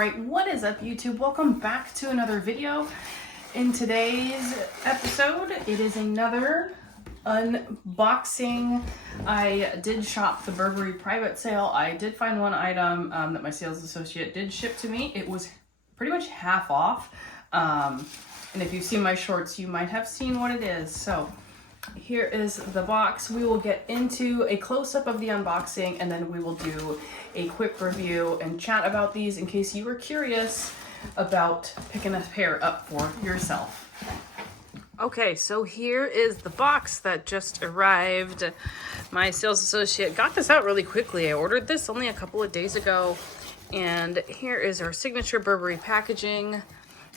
right, what is up YouTube? Welcome back to another video. In today's episode, it is another unboxing. I did shop the Burberry private sale. I did find one item that my sales associate did ship to me. It was pretty much half off. And if you've seen my shorts, you might have seen what it is. So here is the box. We will get into a close-up of the unboxing, and then we will do a quick review and chat about these in case you were curious about picking a pair up for yourself. Okay, so here is the box that just arrived. My sales associate got this out really quickly. I ordered this only a couple of days ago, and here is our signature Burberry packaging.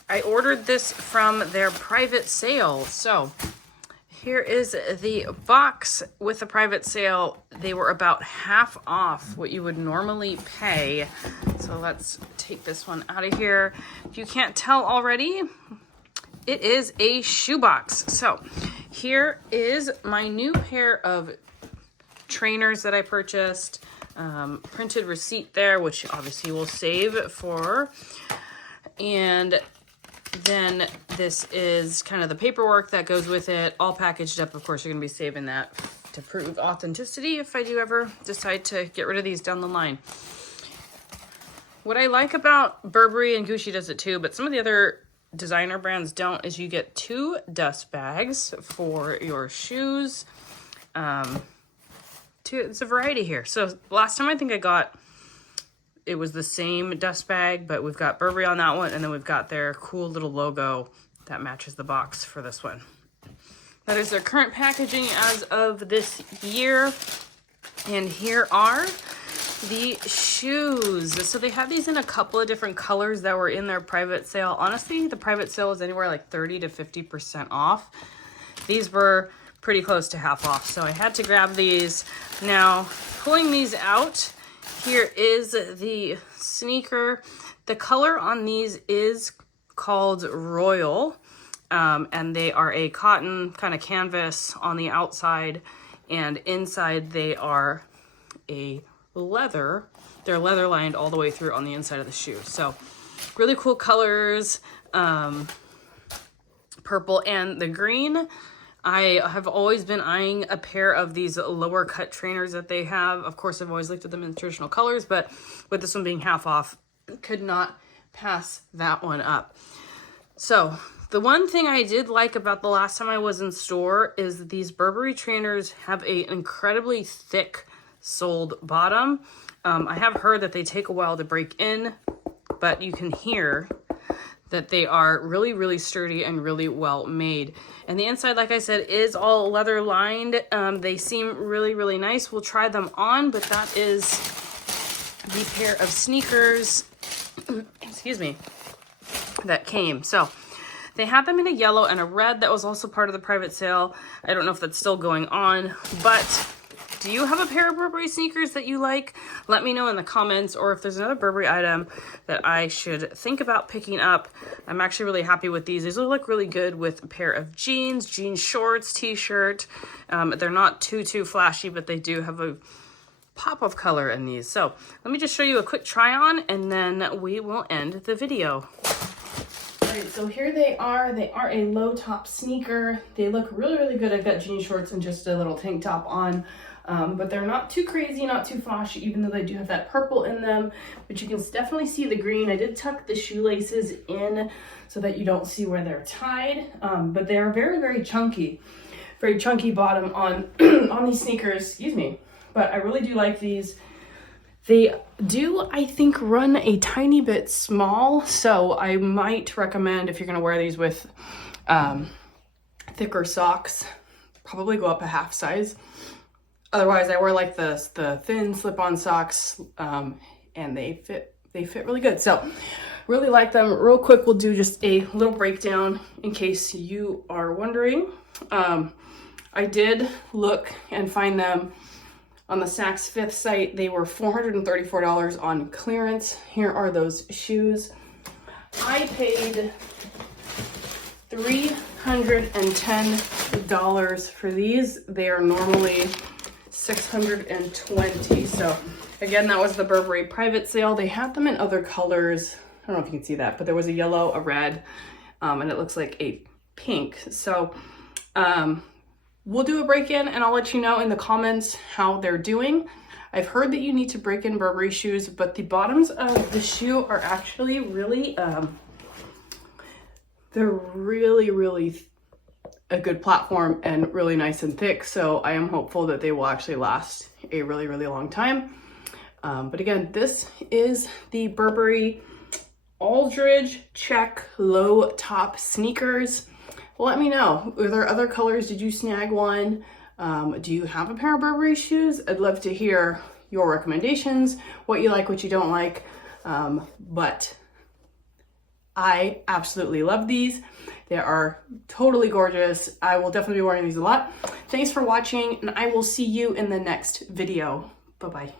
I ordered this from their private sale. So here is the box with the private sale. They were about half off what you would normally pay. So let's take this one out of here. If you can't tell already, it is a shoebox. So here is my new pair of trainers that I purchased. Printed receipt there, which obviously we'll save for. And then this is kind of the paperwork that goes with it, all packaged up. Of course, you're going to be saving that to prove authenticity if I do ever decide to get rid of these down the line. What I like about Burberry, and Gucci does it too, but some of the other designer brands don't, is you get 2 dust bags for your shoes. It's a variety here. So last time I think I got, it was the same dust bag, but we've got Burberry on that one, and then we've got their cool little logo that matches the box for this one. That is their current packaging as of this year. And here are the shoes. So they have these in a couple of different colors that were in their private sale. Honestly, the private sale is anywhere like 30 to 50% off. These were pretty close to half off, so I had to grab these. Now, pulling these out, here is the sneaker. The color on these is called Royal, and they are a cotton kind of canvas on the outside, and inside they are a leather. They're leather lined all the way through on the inside of the shoe. So really cool colors, purple and the green. I have always been eyeing a pair of these lower cut trainers that they have. Of course, I've always looked at them in traditional colors, but with this one being half off, could not pass that one up. So the one thing I did like about the last time I was in store is these Burberry trainers have an incredibly thick soled bottom. I have heard that they take a while to break in, but you can hear that they are really, really sturdy and really well made. And the inside, like I said, is all leather lined. They seem really, really nice. We'll try them on, but that is the pair of sneakers, excuse me, that came. So they had them in a yellow and a red that was also part of the private sale. I don't know if that's still going on, but do you have a pair of Burberry sneakers that you like? Let me know in the comments, or if there's another Burberry item that I should think about picking up. I'm actually really happy with these. These look really good with a pair of jeans, jean shorts, t-shirt. They're not too flashy, but they do have a pop of color in these. So let me just show you a quick try on, and then we will end the video. All right, so here they are. They are a low top sneaker. They look really, really good. I've got jean shorts and just a little tank top on. But they're not too crazy, not too flashy, even though they do have that purple in them. But you can definitely see the green. I did tuck the shoelaces in so that you don't see where they're tied. But they are very, very chunky. Very chunky bottom on, on these sneakers, excuse me. But I really do like these. They do, I think, run a tiny bit small. So I might recommend, if you're going to wear these with thicker socks, probably go up a half size. Otherwise, I wear like the thin slip-on socks, and they fit really good. So really like them. Real quick, we'll do just a little breakdown in case you are wondering. I did look and find them on the Saks Fifth site. They were $434 on clearance. Here are those shoes. I paid $310 for these. They are normally $620. So again, that was the Burberry private sale. They had them in other colors. I don't know if you can see that, but there was a yellow, a red, and it looks like a pink. So we'll do a break-in and I'll let you know in the comments how they're doing. I've heard that you need to break in Burberry shoes, but the bottoms of the shoe are actually really, they're really a good platform and really nice and thick. So I am hopeful that they will actually last a really long time. But again, this is the Burberry Aldridge check low top sneakers. Let me know, are there other colors? Did you snag one? Do you have a pair of Burberry shoes? I'd love to hear your recommendations, what you like, what you don't like. But I absolutely love these. They are totally gorgeous. I will definitely be wearing these a lot. Thanks for watching, and I will see you in the next video. Bye-bye.